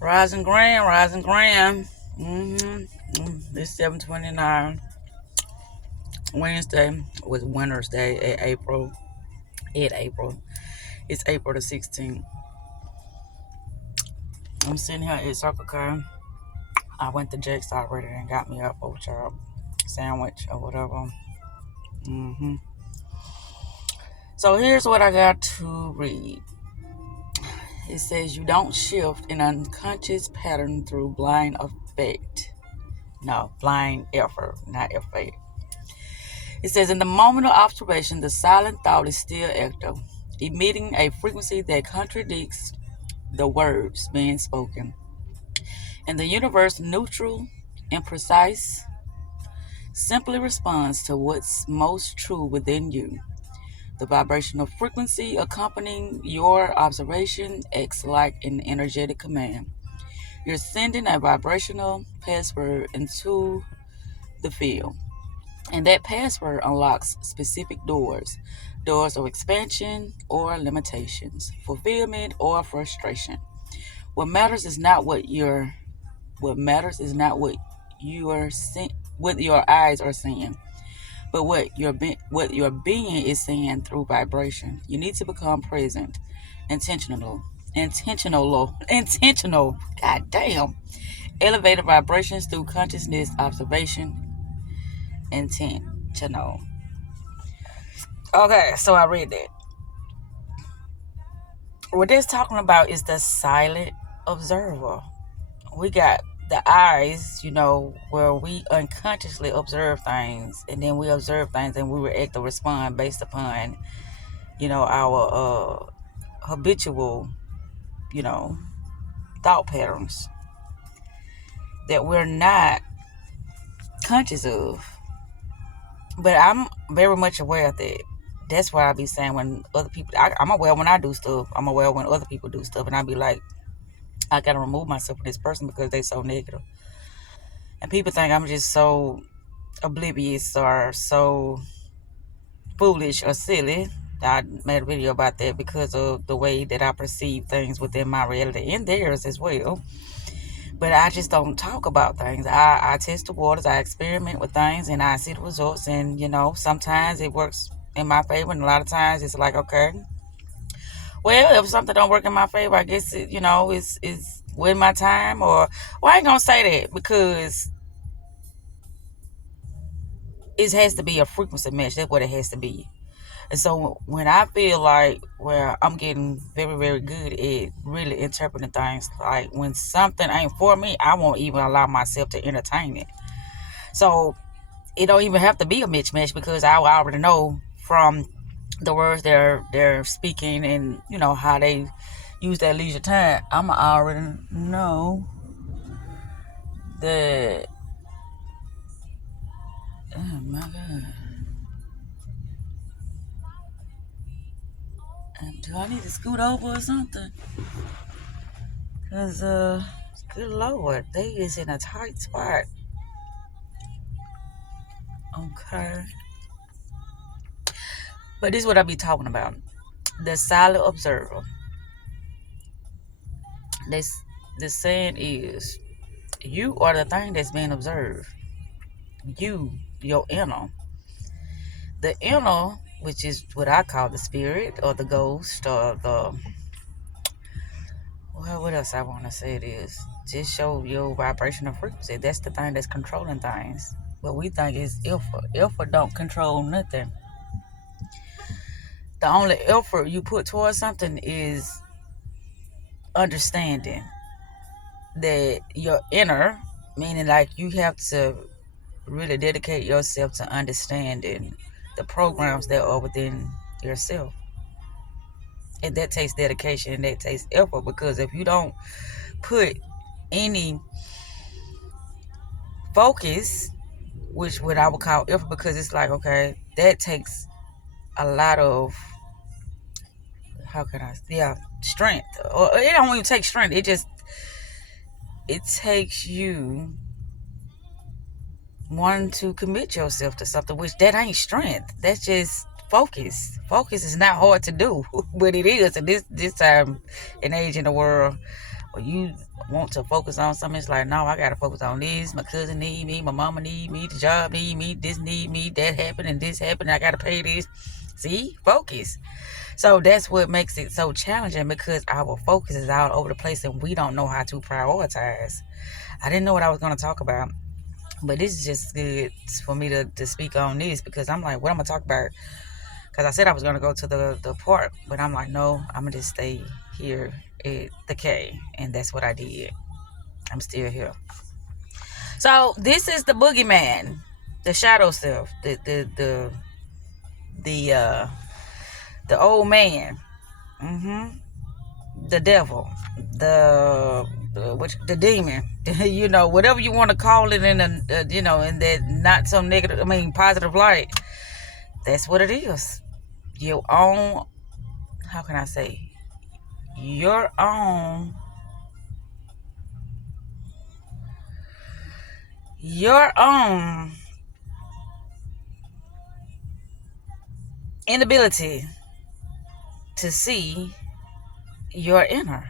Rising Grand, Rising Grand. This 7/29 Wednesday was Winter's Day at April. It's April the 16th. I'm sitting here at Circle K. I went to Jake's already and got me a pork chop sandwich or whatever. hmm So here's what I got to read. It says you don't shift an unconscious pattern through blind effect. No, blind effort, not effect. It says, in the moment of observation, the silent thought is still active, emitting a frequency that contradicts the words being spoken. And the universe, neutral and precise, simply responds to what's most true within you. The vibrational frequency accompanying your observation acts like an energetic command. You're sending a vibrational password into the field. And that password unlocks specific doors of expansion or limitations, fulfillment or frustration. What matters is not you are seeing, what your eyes are seeing, but what your being is seeing through vibration. You need to become present, intentional. God damn. Elevated vibrations through consciousness, observation, intentional. Okay, so I read that. What that's talking about is the silent observer. We got the eyes, where we unconsciously observe things, and then we observe things and we react or respond based upon, our habitual, thought patterns that we're not conscious of. But I'm very much aware of that. That's why I be saying when other people, I'm aware when I do stuff. I'm aware when other people do stuff, and I be like, I gotta remove myself from this person because they so negative. And people think I'm just so oblivious or so foolish or silly. I made a video about that because of the way that I perceive things within my reality and theirs as well. But I just don't talk about things. I test the waters, I experiment with things, and I see the results. And, sometimes it works in my favor, and a lot of times it's like, okay, well, if something don't work in my favor, I guess it's with my time. Or, well, I ain't gonna say that because it has to be a frequency match. That's what it has to be. And so when I feel like where I'm getting very, very good at really interpreting things, like when something ain't for me, I won't even allow myself to entertain it. So it don't even have to be a mismatch because I already know from the words they're speaking and how they use that leisure time. I'm already know that. Oh my God. Do I need to scoot over or something? Cause good Lord, they is in a tight spot. Okay. But this is what I be talking about. The silent observer. This the saying is, you are the thing that's being observed. You, your inner. The inner, which is what I call the spirit or the ghost or what else I want to say it is. Just show your vibrational frequency. That's the thing that's controlling things. What we think is effort. Effort don't control nothing. The only effort you put towards something is understanding that your inner, meaning like you have to really dedicate yourself to understanding the programs that are within yourself. And that takes dedication and that takes effort, because if you don't put any focus, which what I would call effort, because it's like, okay, that takes a lot of, strength. Or it don't even take strength. It takes you wanting to commit yourself to something, which that ain't strength. That's just focus. Focus is not hard to do, but it is at this time and age in the world. When you want to focus on something, it's like, no, I gotta focus on this. My cousin need me, my mama need me, the job need me, this need me, that happened and this happened. I gotta pay this. See, focus. So that's what makes it so challenging, because our focus is all over the place and we don't know how to prioritize. I didn't know what I was gonna talk about, but this is just good for me to speak on this, because I'm like, what I'm gonna talk about? Because I said I was gonna go to the park, but I'm like, no, I'm gonna just stay here at the K, and that's what I did. I'm still here. So this is the boogeyman, the shadow self, the old man, the devil, the demon, whatever you want to call it, in in that not so negative, positive light. That's what it is. Your own, how can I say, your own inability to see your inner,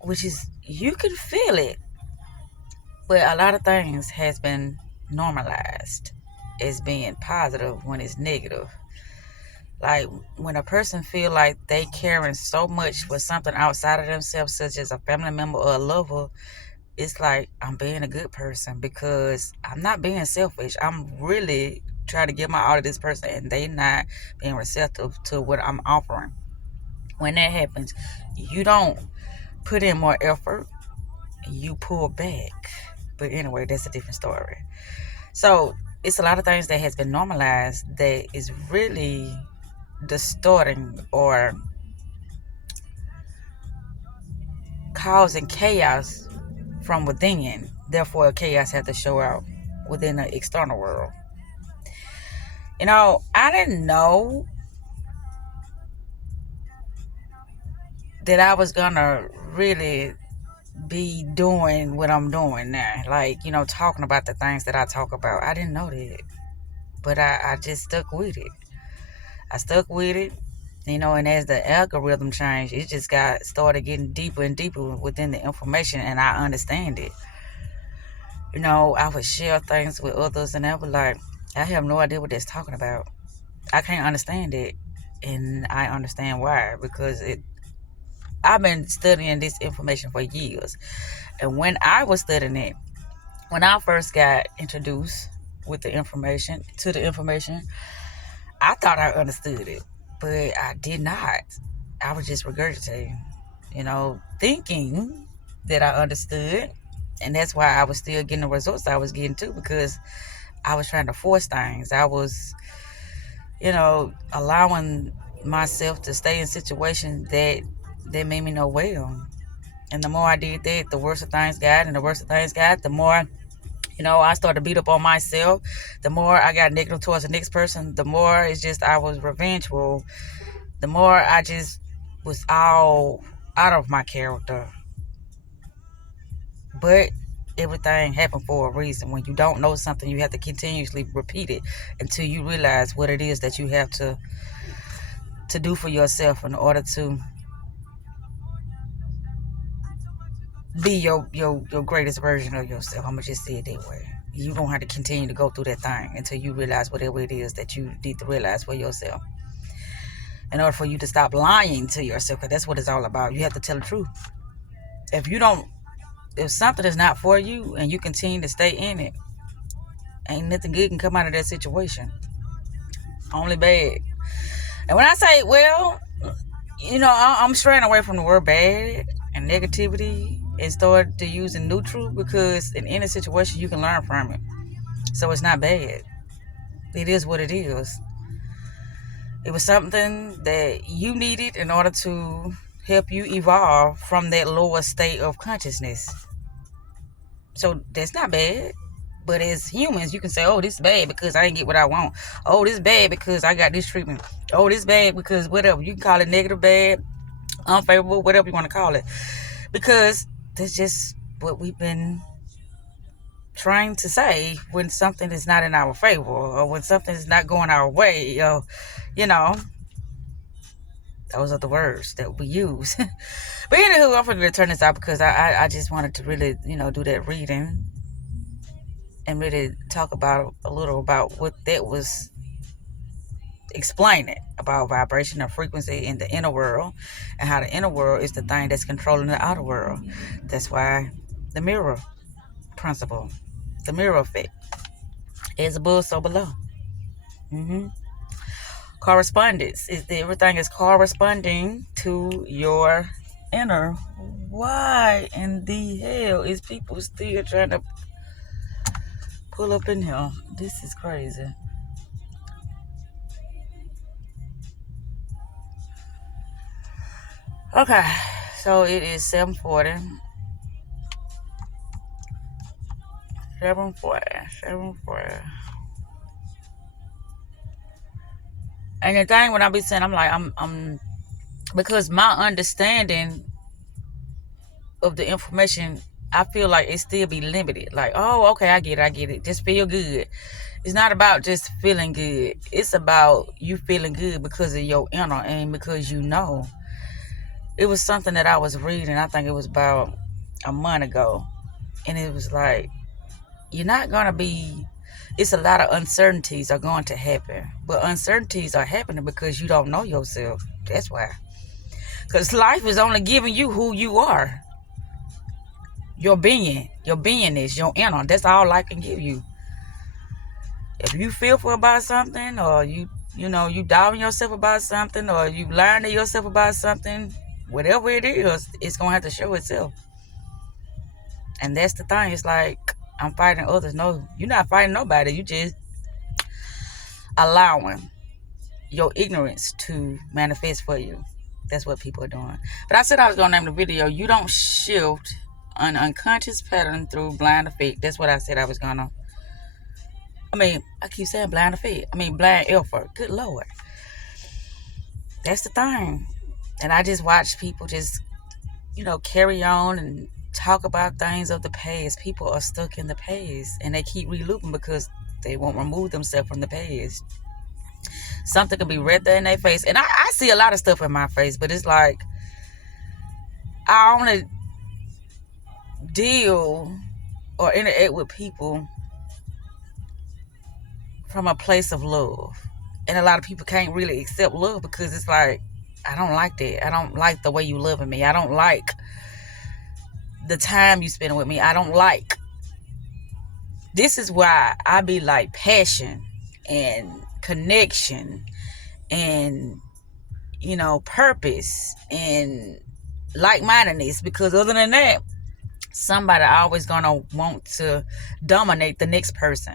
which is, you can feel it, but a lot of things has been normalized as being positive when it's negative. Like, when a person feel like they caring so much for something outside of themselves, such as a family member or a lover, it's like, I'm being a good person because I'm not being selfish. I'm really trying to get my all to this person, and they not being receptive to what I'm offering. When that happens, you don't put in more effort, you pull back. But anyway, that's a different story. So it's a lot of things that has been normalized that is really distorting or causing chaos from within. Therefore, chaos has to show out within the external world. I didn't know that I was gonna really be doing what I'm doing now. Like, talking about the things that I talk about. I didn't know that. But I just stuck with it. And as the algorithm changed, it just started getting deeper and deeper within the information, and I understand it. I would share things with others, and they were like, I have no idea what they're talking about. I can't understand it, and I understand why, because I've been studying this information for years, and when I was studying it, when I first got introduced with the information, I thought I understood it, but I did not. I was just regurgitating, thinking that I understood. And that's why I was still getting the results I was getting too, because I was trying to force things. I was, allowing myself to stay in situations that made me know well. And the more I did that, the worse the things got. And the worse the things got, the more I started to beat up on myself. The more I got negative towards the next person, the more it's just I was revengeful. The more I just was all out of my character. But everything happened for a reason. When you don't know something, you have to continuously repeat it until you realize what it is that you have to do for yourself in order to be your greatest version of yourself. I'm going to just say it that way. You're going to have to continue to go through that thing until you realize whatever it is that you need to realize for yourself. In order for you to stop lying to yourself, because that's what it's all about. You have to tell the truth. If something is not for you and you continue to stay in it, ain't nothing good can come out of that situation. Only bad. And when I say, I'm straying away from the word bad and negativity and start to using neutral, because in any situation you can learn from it. So it's not bad. It is what it is. It was something that you needed in order to help you evolve from that lower state of consciousness. So that's not bad. But as humans, you can say, oh, this is bad because I didn't get what I want. Oh, this is bad because I got this treatment. Oh, this is bad because whatever. You can call it negative, bad, unfavorable, whatever you want to call it. Because that's just what we've been trying to say when something is not in our favor, or when something is not going our way, or, Those are the words that we use. But anywho, I'm going to turn this out because I just wanted to really, do that reading and really talk about a little about what that was explaining about vibration and frequency in the inner world, and how the inner world is the thing that's controlling the outer world. That's why the mirror principle, the mirror effect, is above, so below. Correspondence is everything is corresponding to your inner. Why in the hell is people still trying to pull up in here? This is crazy. Okay, so it is 7:40. 7:40. And the thing when I be saying, I'm like, I'm because my understanding of the information, I feel like it still be limited. Like, oh, okay, I get it. Just feel good. It's not about just feeling good. It's about you feeling good because of your inner and because you know. It was something that I was reading, I think it was about a month ago. And it was like, you're not going to be, it's a lot of uncertainties are going to happen. But uncertainties are happening because you don't know yourself. That's why. Because life is only giving you who you are. Your being, your beingness, your inner. That's all life can give you. If you fearful about something, or you doubting yourself about something, or you lying to yourself about something, whatever it is, it's going to have to show itself. And that's the thing. It's like, I'm fighting others. No, you're not fighting nobody. You just allowing your ignorance to manifest for you. That's what people are doing. But I said I was going to name the video, You Don't Shift an Unconscious Pattern Through Blind Effect. That's what I said I was going to. I keep saying blind effect. Blind effort. Good Lord. That's the thing. And I just watch people just, carry on and talk about things of the past. People are stuck in the past and they keep relooping because they won't remove themselves from the past. Something can be right there in their face. And I see a lot of stuff in my face, but it's like, I only deal or interact with people from a place of love. And a lot of people can't really accept love because it's like, I don't like that. I don't like the way you loving me. I don't like the time you spend with me. I don't like. This is why I be like passion and connection and, purpose and like-mindedness. Because other than that, somebody always gonna want to dominate the next person.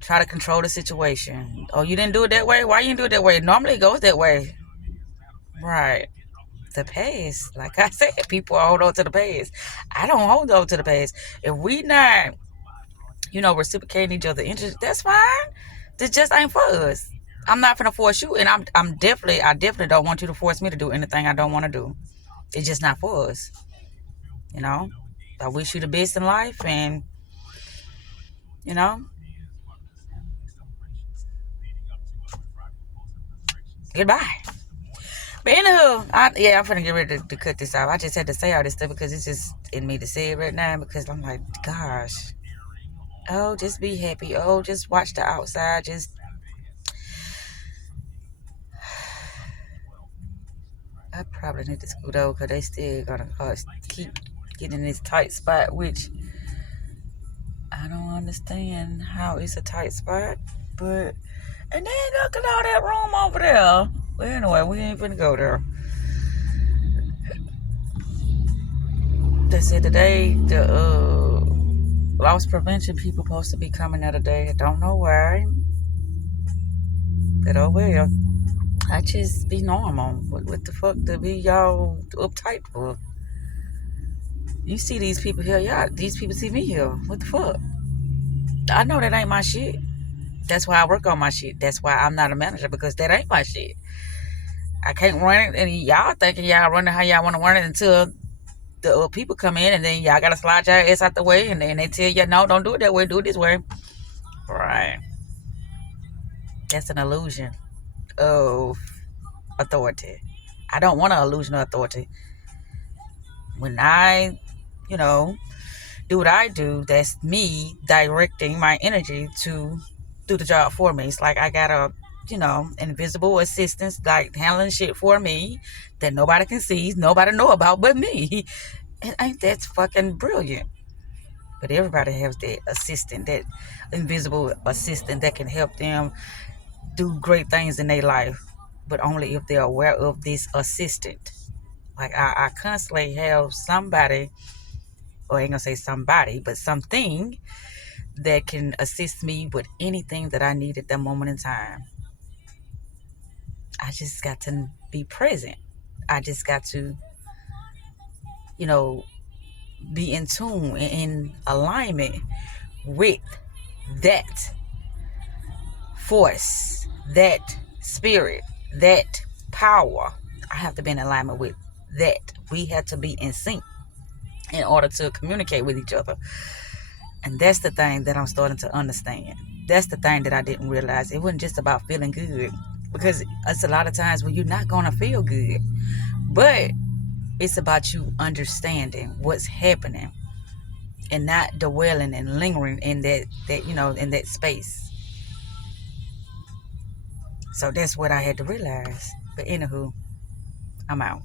Try to control the situation. Oh, you didn't do it that way? Why you didn't do it that way? Normally it goes that way. Right. The past. Like I said, people hold on to the past. I don't hold on to the past. If we not, reciprocating each other's interest, that's fine. This just ain't for us. I'm not gonna force you, and I definitely don't want you to force me to do anything I don't want to do. It's just not for us. I wish you the best in life, and goodbye. But anywho, I'm finna get ready to cut this out. I just had to say all this stuff because it's just in me to say it right now because I'm like, gosh. Oh, just be happy. Oh, just watch the outside. I probably need to scoot over because they still gonna keep getting in this tight spot, which I don't understand how it's a tight spot. But, and then look at all that room over there. Well, anyway, we ain't finna go there. They said today the loss prevention people supposed to be coming out today. I don't know why. But oh well. I just be normal. What the fuck to be y'all uptight for? You see these people here, yeah. These people see me here. What the fuck? I know that ain't my shit. That's why I work on my shit. That's why I'm not a manager, because that ain't my shit. I can't run it, and y'all thinking y'all running how y'all want to run it until the people come in, and then y'all gotta slide your ass out the way, and then they tell you, no, don't do it that way, do it this way. Right. That's an illusion of authority. I don't want an illusion of authority. When I, you know, do what I do, that's me directing my energy to do the job for me. It's like I got a, invisible assistance like handling shit for me that nobody can see, nobody know about but me. And ain't that fucking brilliant? But everybody has that assistant, that invisible assistant that can help them do great things in their life, but only if they're aware of this assistant. Like I constantly have somebody, or I ain't gonna say somebody, but something that can assist me with anything that I need at that moment in time. I just got to be present. I just got to, you know, be in tune, in alignment with that force, that spirit, that power. I have to be in alignment with that. We have to be in sync in order to communicate with each other. And that's the thing that I'm starting to understand. That's the thing that I didn't realize. It wasn't just about feeling good, because it's a lot of times when you're not going to feel good, but it's about you understanding what's happening and not dwelling and lingering in in that space. So that's what I had to realize. But anywho, I'm out.